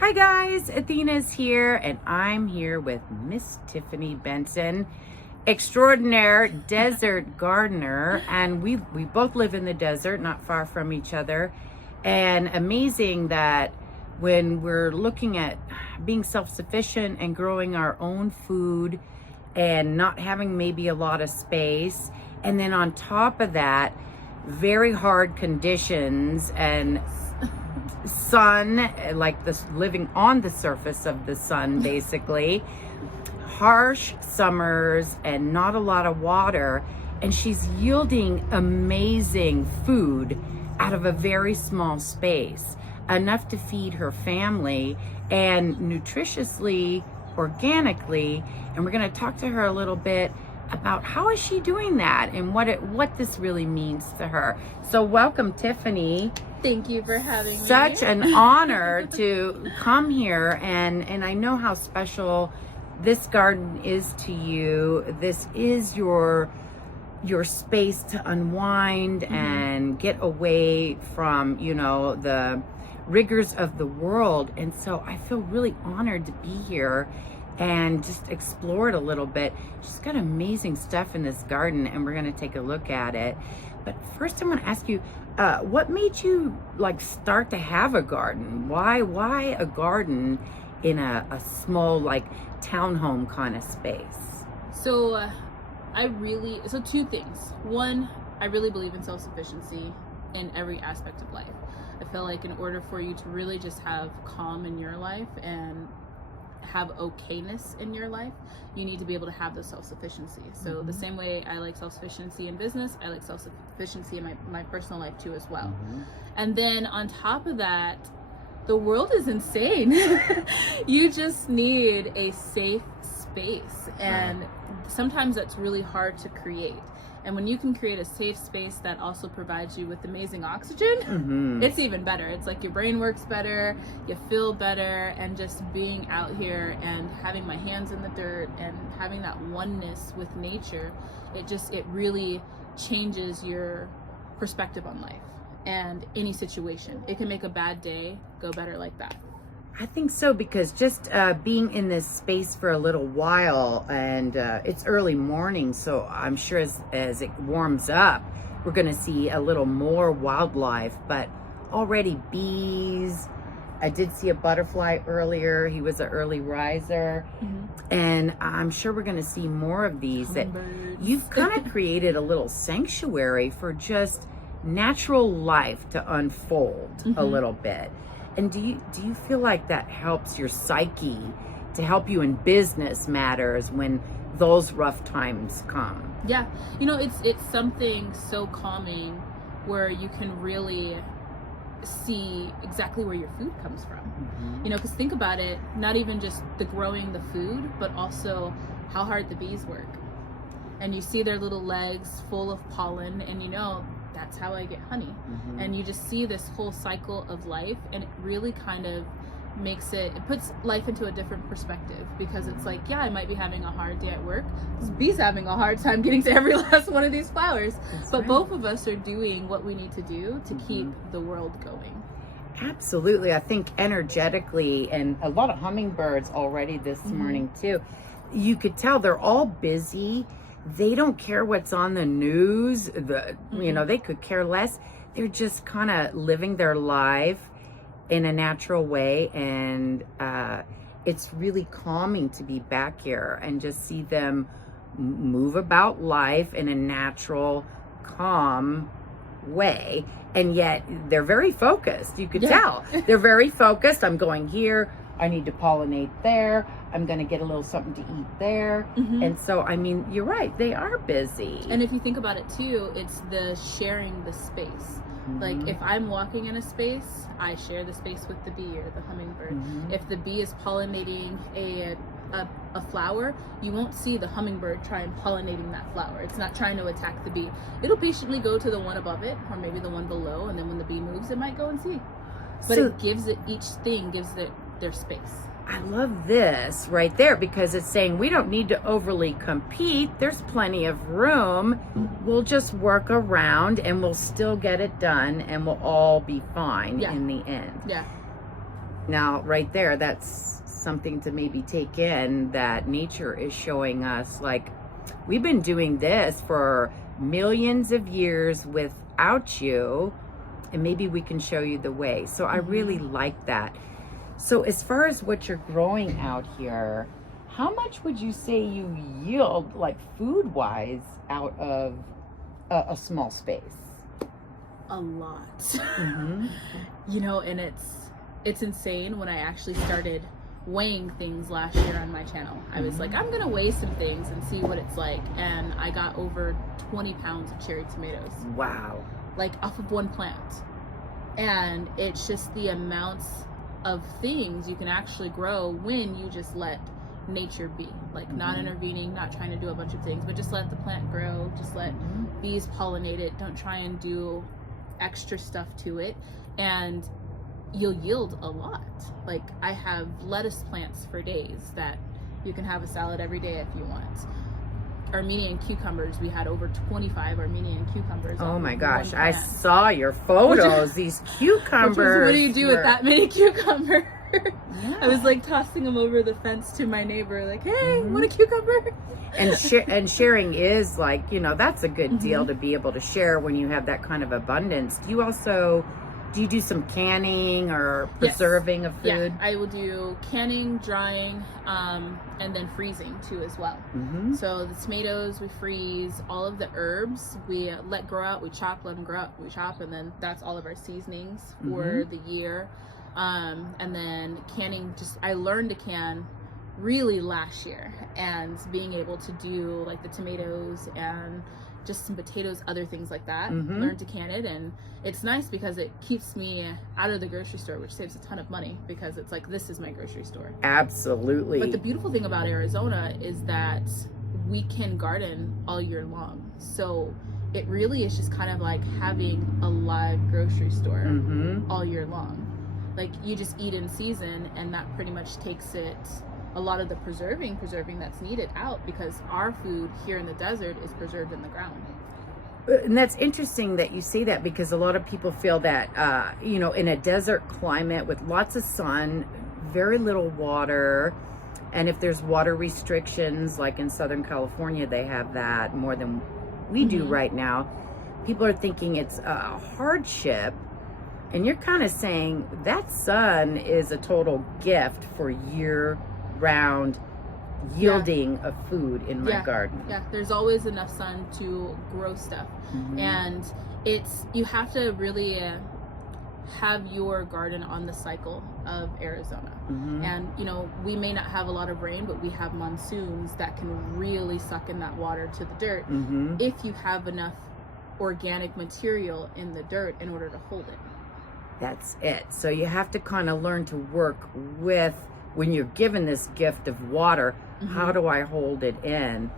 Hi guys, Athena's here and I'm here with Miss Tiffany Benson, extraordinaire desert gardener, and we both live in the desert, not far from each other. And amazing that when we're looking at being self-sufficient and growing our own food and not having maybe a lot of space, and then on top of that, very hard conditions and sun, like this, living on the surface of the sun, basically, harsh summers and not a lot of water, and she's yielding amazing food out of a very small space, enough to feed her family and nutritiously, organically. And we're going to talk to her a little bit about how is she doing that and what this really means to her. So welcome, Tiffany. Thank you for having me. Such an honor to come here, and I know how special this garden is to you. This is your space to unwind and get away from, the rigors of the world. And so I feel really honored to be here and just explore it a little bit. She's got amazing stuff in this garden, and we're going to take a look at it. But first I want to ask you, what made you start to have a garden? Why a garden in a small townhome kind of space? So two things. One, I really believe in self-sufficiency in every aspect of life. I feel like in order for you to really just have calm in your life and have okayness in your life, you need to be able to have the self-sufficiency. So the same way I like self-sufficiency in business, I like self-sufficiency in my personal life too as well. And then on top of that, the world is insane. You just need a safe space, and sometimes that's really hard to create. And when you can create a safe space that also provides you with amazing oxygen, it's even better. It's like your brain works better, you feel better, and just being out here and having my hands in the dirt and having that oneness with nature, it really changes your perspective on life and any situation. It can make a bad day go better like that. I think so, because just being in this space for a little while, and it's early morning, so I'm sure as it warms up, we're going to see a little more wildlife, but already bees. I did see a butterfly earlier. He was an early riser, and I'm sure we're going to see more of these. That you've kind of created a little sanctuary for just natural life to unfold a little bit. And do you feel like that helps your psyche to help you in business matters when those rough times come? Yeah, it's something so calming where you can really see exactly where your food comes from. Because think about it, not even just the growing the food, but also how hard the bees work. And you see their little legs full of pollen, and that's how I get honey. And you just see this whole cycle of life, and it really kind of it puts life into a different perspective, because it's like, yeah, I might be having a hard day at work. This bee's having a hard time getting to every last one of these flowers. But both of us are doing what we need to do to keep the world going. Absolutely. I think energetically, and a lot of hummingbirds already this morning too, you could tell they're all busy. They don't care what's on the news. They could care less. They're just kind of living their life in a natural way, and it's really calming to be back here and just see them move about life in a natural, calm way. And yet they're very focused. You could tell they're very focused. I'm going here, I need to pollinate there, I'm going to get a little something to eat there. And so, you're right, they are busy. And if you think about it too, it's the sharing the space. Like if I'm walking in a space, I share the space with the bee or the hummingbird. If the bee is pollinating a flower, you won't see the hummingbird try and pollinating that flower. It's not trying to attack the bee. It'll patiently go to the one above it, or maybe the one below, and then when the bee moves, it might go and see. But it gives it, each thing gives it their space. I love this right there, because it's saying we don't need to overly compete. There's plenty of room. We'll just work around and we'll still get it done, and we'll all be fine in the end. Yeah. Now, right there, that's something to maybe take in, that nature is showing us, like, we've been doing this for millions of years without you, and maybe we can show you the way. So I really like that. So as far as what you're growing out here, how much would you say you yield, like food-wise, out of a small space? A lot. You know, and it's insane. When I actually started weighing things last year on my channel, I was like, I'm gonna weigh some things and see what it's like, and I got over 20 pounds of cherry tomatoes. Wow. Like off of one plant. And it's just the amounts of things you can actually grow when you just let nature be, like not intervening, not trying to do a bunch of things, but just let the plant grow, just let bees pollinate it, don't try and do extra stuff to it, and you'll yield a lot. Like I have lettuce plants for days that you can have a salad every day if you want. Armenian cucumbers, we had over 25 Armenian cucumbers. Oh my gosh, I saw your photos. These cucumbers. What do you do with that many cucumbers? Yeah. I was like tossing them over the fence to my neighbor, like, hey, want a cucumber? And sharing is like, you know, that's a good deal to be able to share when you have that kind of abundance. Do you do some canning or preserving of food? Yeah, I will do canning, drying, and then freezing too as well. So the tomatoes we freeze, all of the herbs we let grow out, we chop, let them grow out, we chop, and then that's all of our seasonings for the year. And then canning, I learned to can really last year, and being able to do like the tomatoes and just some potatoes, other things like that. Learned to can it, and it's nice because it keeps me out of the grocery store, which saves a ton of money because it's like, this is my grocery store. Absolutely. But the beautiful thing about Arizona is that we can garden all year long. So it really is just kind of like having a live grocery store all year long. Like you just eat in season, and that pretty much takes it, a lot of the preserving that's needed out, because our food here in the desert is preserved in the ground. And that's interesting that you say that, because a lot of people feel that, you know, in a desert climate with lots of sun, very little water, and if there's water restrictions, like in Southern California, they have that more than we do right now, people are thinking it's a hardship. And you're kind of saying that sun is a total gift for year-round yielding of food in my garden. Yeah, there's always enough sun to grow stuff. And you have to really have your garden on the cycle of Arizona. And you know, we may not have a lot of rain, but we have monsoons that can really suck in that water to the dirt if you have enough organic material in the dirt in order to hold it. That's it. So you have to kind of learn to work with, when you're given this gift of water, how do I hold it in?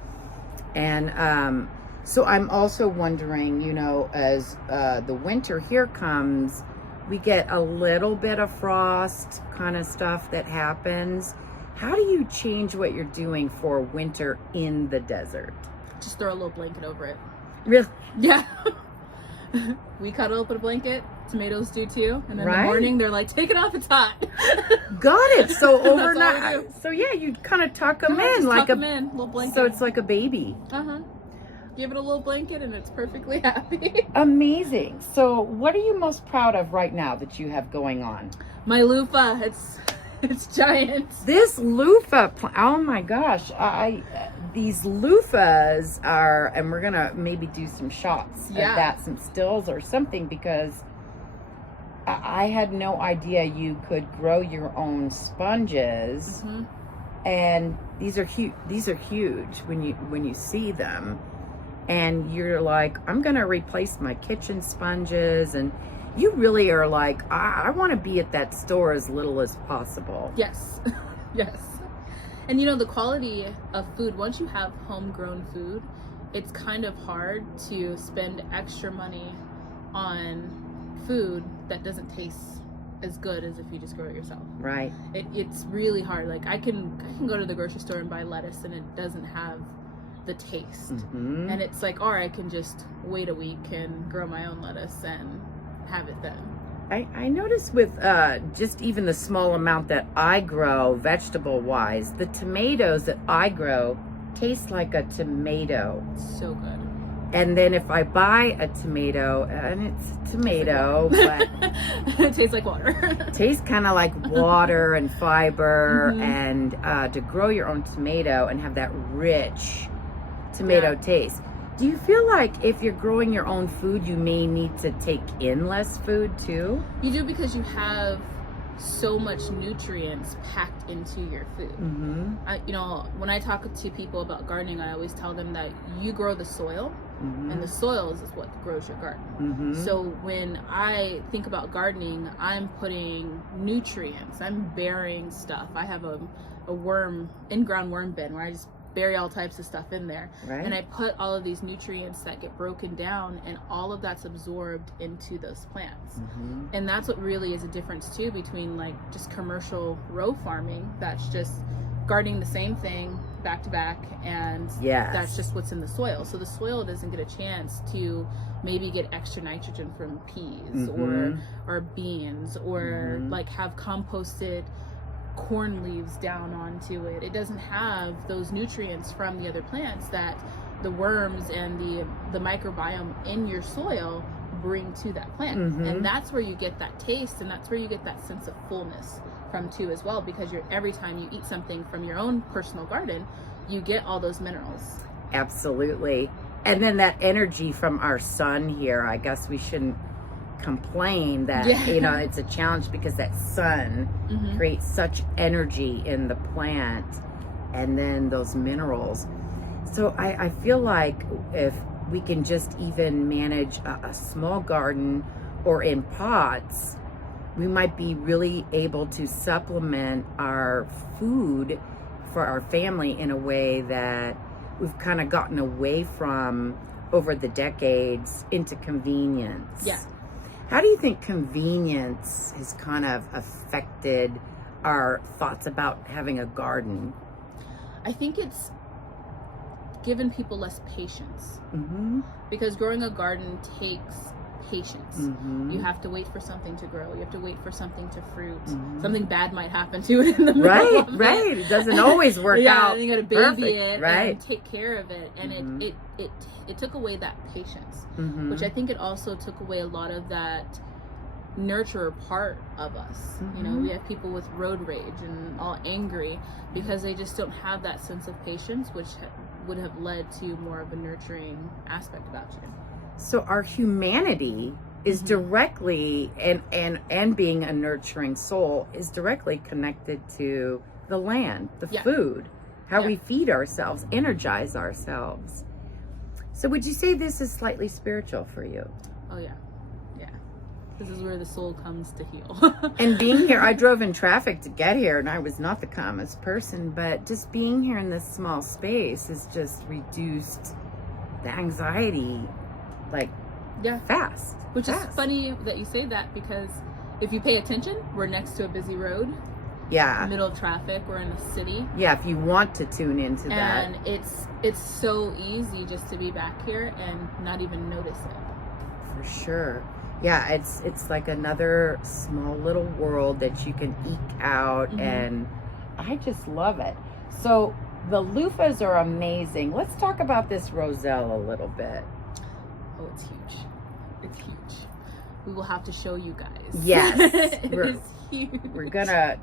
And so I'm also wondering, you know, as the winter here comes, we get a little bit of frost kind of stuff that happens. How do you change what you're doing for winter in the desert? Just throw a little blanket over it. Really? Yeah. We cuddle up in a blanket. Tomatoes do too. And in the morning, they're like, take it off, it's hot. Got it. So overnight. So yeah, you kind of tuck them in like tuck them in, little blanket. So it's like a baby. Give it a little blanket and it's perfectly happy. Amazing. So what are you most proud of right now that you have going on? My loofah. It's giant. This loofah, oh my gosh. These loofahs are, and we're gonna maybe do some shots of that, some stills or something, because I had no idea you could grow your own sponges. And these are huge. These are huge when you see them, and you're like, I'm gonna replace my kitchen sponges, and you really are like, I want to be at that store as little as possible. Yes. Yes. And you know, the quality of food, once you have homegrown food, it's kind of hard to spend extra money on food that doesn't taste as good as if you just grow it yourself. Right. It's really hard. Like I can go to the grocery store and buy lettuce and it doesn't have the taste. And it's like, or I can just wait a week and grow my own lettuce and have it then. I notice with just even the small amount that I grow, vegetable wise, the tomatoes that I grow taste like a tomato. So good. And then if I buy a tomato, and it's a tomato, but it tastes like water. tastes kind of like water and fiber, and to grow your own tomato and have that rich tomato taste. Do you feel like if you're growing your own food, you may need to take in less food too? You do, because you have so much nutrients packed into your food. You know, when I talk to people about gardening, I always tell them that you grow the soil, and the soil is what grows your garden. So when I think about gardening, I'm putting nutrients, I'm burying stuff. I have a in-ground worm bin where I just bury all types of stuff in there, and I put all of these nutrients that get broken down, and all of that's absorbed into those plants. And that's what really is a difference too between like just commercial row farming, that's just gardening the same thing back to back, and that's just what's in the soil. So the soil doesn't get a chance to maybe get extra nitrogen from peas or beans, or like have composted corn leaves down onto it. It doesn't have those nutrients from the other plants that the worms and the microbiome in your soil bring to that plant. And that's where you get that taste, and that's where you get that sense of fullness from too as well, because every time you eat something from your own personal garden, you get all those minerals. Absolutely. And then that energy from our sun here, I guess we shouldn't complain that you know, it's a challenge, because that sun creates such energy in the plant, and then those minerals. So I feel like if we can just even manage a small garden or in pots, we might be really able to supplement our food for our family in a way that we've kind of gotten away from over the decades into convenience. How do you think convenience has kind of affected our thoughts about having a garden? I think it's given people less patience, because growing a garden takes patience. You have to wait for something to grow. You have to wait for something to fruit. Something bad might happen to it in the middle of it. It doesn't always work out. And you got to baby it right. and take care of it, and it took away that patience, which I think it also took away a lot of that nurturer part of us. You know, we have people with road rage and all angry because they just don't have that sense of patience, which would have led to more of a nurturing aspect about you. So our humanity is directly, and being a nurturing soul is directly connected to the land, the food, how we feed ourselves, energize ourselves. So would you say this is slightly spiritual for you? Oh yeah. This is where the soul comes to heal. And being here, I drove in traffic to get here, and I was not the calmest person, but just being here in this small space has just reduced the anxiety, like, fast. Which is funny that you say that, because if you pay attention, we're next to a busy road. Middle of traffic. We're in a city. If you want to tune into that. And it's so easy just to be back here and not even notice it. For sure. It's like another small little world that you can eke out, and I just love it. So the loofahs are amazing. Let's talk about this roselle a little bit. Oh, it's huge. It's huge. We will have to show you guys. Yes. It is huge. We're gonna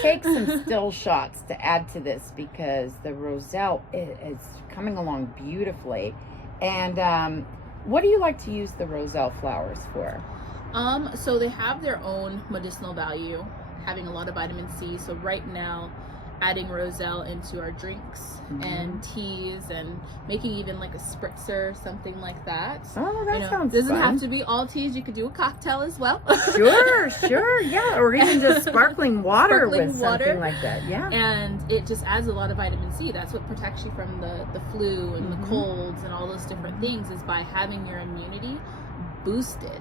take some still shots to add to this, because the roselle is coming along beautifully. And what do you like to use the roselle flowers for? So they have their own medicinal value, having a lot of vitamin C. So right now, adding roselle into our drinks and teas, and making even like a spritzer, something like that. Oh, that sounds doesn't fun. have to be all teas. You could do a cocktail as well. Sure, yeah, or even just sparkling water with something like that. And it just adds a lot of vitamin C. That's what protects you from the flu and the colds and all those different things, is by having your immunity boosted.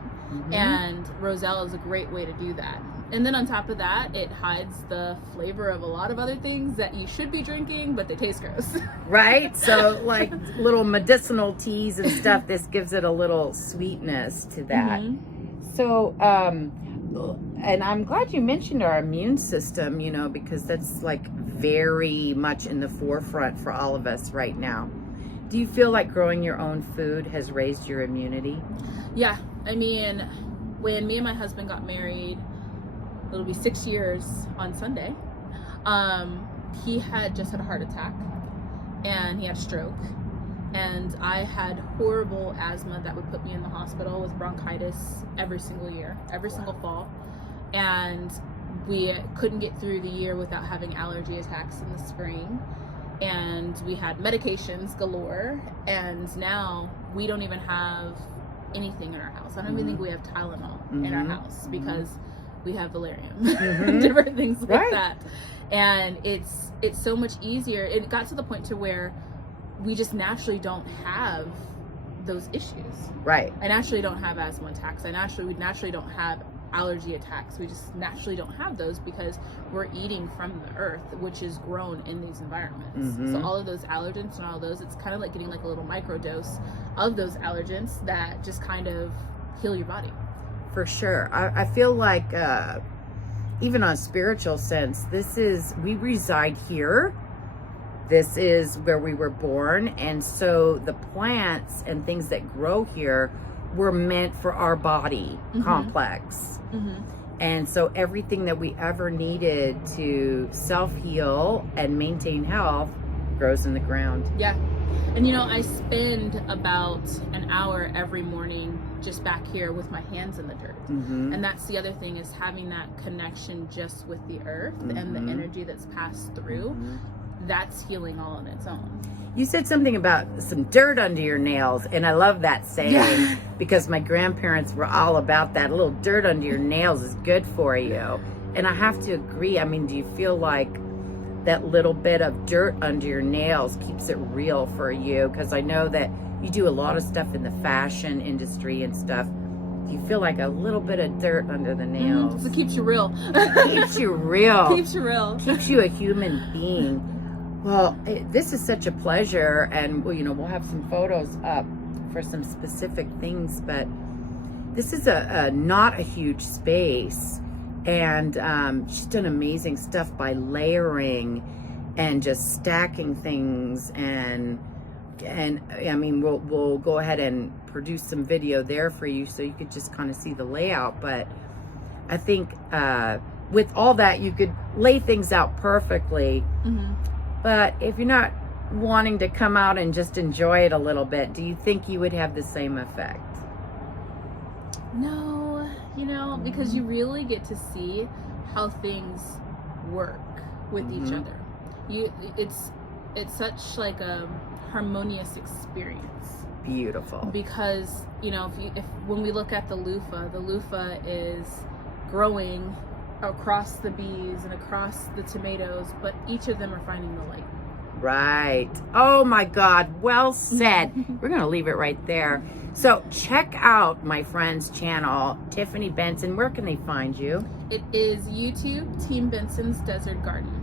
And roselle is a great way to do that. And then on top of that, it hides the flavor of a lot of other things that you should be drinking, but they taste gross. Right? So like little medicinal teas and stuff, this gives it a little sweetness to that. So and I'm glad you mentioned our immune system, you know, because that's like very much in the forefront for all of us right now. Do you feel like growing your own food has raised your immunity? Yeah, I mean, when me and my husband got married, it'll be 6 years on Sunday. He had just had a heart attack and he had a stroke, and I had horrible asthma that would put me in the hospital with bronchitis every single year, every single fall, and we couldn't get through the year without having allergy attacks in the spring, and we had medications galore, and now we don't even have anything in our house. I don't even think we have Tylenol in our house because we have valerian, different things like that. And it's so much easier. It got to the point to where we just naturally don't have those issues. Right. I naturally don't have asthma attacks. We naturally don't have allergy attacks. We just naturally don't have those because we're eating from the earth, which is grown in these environments. So all of those allergens and all of those, it's kind of like getting like a little micro dose of those allergens that just kind of heal your body. For sure. I feel like even on a spiritual sense, we reside here. This is where we were born, and so the plants and things that grow here were meant for our body complex. And so everything that we ever needed to self-heal and maintain health grows in the ground. Yeah. And you know, I spend about an hour every morning just back here with my hands in the dirt. And that's the other thing, is having that connection just with the earth and the energy that's passed through. That's healing all on its own. You said something about some dirt under your nails, and I love that saying because my grandparents were all about that. A little dirt under your nails is good for you. And I have to agree. I mean, do you feel like that little bit of dirt under your nails keeps it real for you? Because I know that you do a lot of stuff in the fashion industry and stuff. Do you feel like a little bit of dirt under the nails? It keeps you real. Keeps you real. Keeps you real. Keeps you a human being. Well, this is such a pleasure, and you know, we'll have some photos up for some specific things, but this is not a huge space, and she's done amazing stuff by layering and just stacking things, and I mean, we'll go ahead and produce some video there for you so you could just kind of see the layout. But I think with all that, you could lay things out perfectly. But if you're not wanting to come out and just enjoy it a little bit, do you think you would have the same effect? No, you know, because you really get to see how things work with each other. It's such like a harmonious experience. Beautiful. Because, you know, if when we look at the loofah is growing across the bees and across the tomatoes, but each of them are finding the light. Right. Oh my God. Well said. We're going to leave it right there. So check out my friend's channel, Tiffany Benson. Where can they find you? It is YouTube, Team Benson's Desert Garden.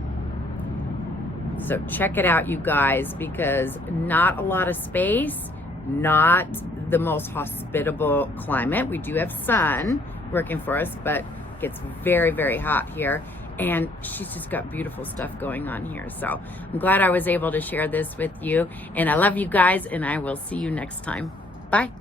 So check it out, you guys, because not a lot of space, not the most hospitable climate. We do have sun working for us, but it gets very, very hot here. And she's just got beautiful stuff going on here. So I'm glad I was able to share this with you. And I love you guys, and I will see you next time. Bye.